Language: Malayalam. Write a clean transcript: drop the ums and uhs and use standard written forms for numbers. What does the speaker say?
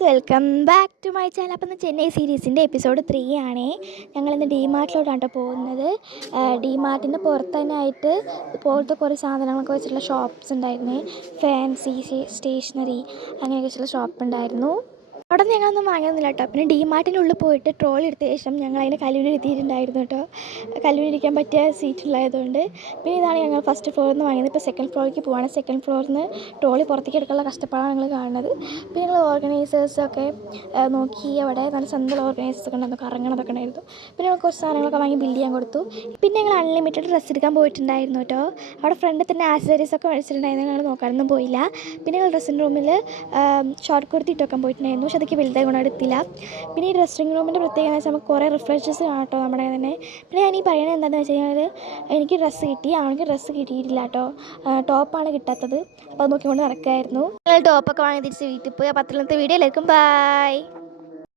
Guys, welcome back to my channel. അപ്പം ഇന്ന് ചെന്നൈ സീരീസിൻ്റെ എപ്പിസോഡ് 3 ആണേ. ഞങ്ങളിന്ന് ഡിമാർട്ടിലോട്ടാണ് പോകുന്നത്. ഡിമാർട്ടിൻ്റെ പുറത്ത് തന്നെ ആയിട്ട് ഇതുപോലത്തെ കുറേ സാധനങ്ങളൊക്കെ വെച്ചിട്ടുള്ള ഷോപ്പ്സ് ഉണ്ടായിരുന്നു. ഫാൻസി സ്റ്റേഷനറി അങ്ങനെയൊക്കെ വെച്ചിട്ടുള്ള ഷോപ്പ് ഉണ്ടായിരുന്നു. അവിടെ നിന്ന് ഞങ്ങളൊന്നും വാങ്ങിയൊന്നുമില്ല കേട്ടോ. പിന്നെ ഡിമാർട്ടിൻ്റെ ഉള്ളിൽ പോയിട്ട് ട്രോളി എടുത്ത ശേഷം ഞങ്ങൾ അതിന് കല്ലൂരിലെത്തിയിട്ടുണ്ടായിരുന്നു കേട്ടോ. കല്ലൂരിരിക്കാൻ പറ്റിയ സീറ്റുള്ളതുകൊണ്ട്. പിന്നെ ഇതാണ് ഞങ്ങൾ ഫസ്റ്റ് ഫ്ലോറിൽ നിന്ന് വാങ്ങിയത്. ഇപ്പോൾ സെക്കൻഡ് ഫ്ലോറിലേക്ക് പോവാണ്. സെക്കൻഡ് ഫ്ലോറിൽ നിന്ന് ട്രോളി പുറത്തേക്ക് എടുക്കാനുള്ള കഷ്ടപ്പാടാണ് ഞങ്ങൾ കാണുന്നത്. പിന്നെ ഞങ്ങൾ ഓർഗനൈസേഴ്സൊക്കെ നോക്കി. അവിടെ നല്ല സ്വന്തം ഓർഗനൈസേഴ്സൊക്കെ ഉണ്ടായിരുന്നു, കറങ്ങണതൊക്കെ ഉണ്ടായിരുന്നു. പിന്നെ ഞങ്ങൾ കുറച്ച് സാധനങ്ങളൊക്കെ വാങ്ങി ബില്ല് ചെയ്യാൻ കൊടുത്തു. പിന്നെ ഞങ്ങൾ അൺലിമിറ്റഡ് ഡ്രസ്സ് എടുക്കാൻ പോയിട്ടുണ്ടായിരുന്നു കേട്ടോ. അവിടെ ഫ്രണ്ടിൽ തന്നെ ആക്സസറീസൊക്കെ മേടിച്ചിട്ടുണ്ടായിരുന്നു. ഞങ്ങൾ നോക്കാനൊന്നും പോയില്ല. പിന്നെ ഞങ്ങൾ ഡ്രസ്സിങ് റൂമിൽ ഷോർട്ട് കുർത്തി ഇട്ടൊക്കെ പോയിട്ടുണ്ടായിരുന്നു. പക്ഷെ അതൊക്കെ വലുതായി ഗുണമെടുത്തില്ല. പിന്നെ ഈ ഡ്രസ്സിങ് റൂമിൻ്റെ പ്രത്യേകത എന്ന് വെച്ചാൽ നമുക്ക് കുറേ റിഫ്രഷസ് കാണാം കേട്ടോ നമ്മുടെ തന്നെ. പിന്നെ ഞാൻ ഈ പറയുന്നത് എന്താണെന്ന് വെച്ച് കഴിഞ്ഞാൽ എനിക്ക് ഡ്രസ്സ് കിട്ടി, അവൾക്ക് ഡ്രസ്സ് കിട്ടിയിട്ടില്ല കേട്ടോ. ടോപ്പാണ് കിട്ടാത്തത്. അപ്പോൾ അത് നോക്കിക്കൊണ്ട് നടക്കുമായിരുന്നു. ഞങ്ങൾ ടോപ്പൊക്കെ വാങ്ങി തിരിച്ച് വീട്ടിൽ പോയി. അപ്പോൾ അത്രത്തെ വീഡിയോ എല്ലാവർക്കും ബൈ.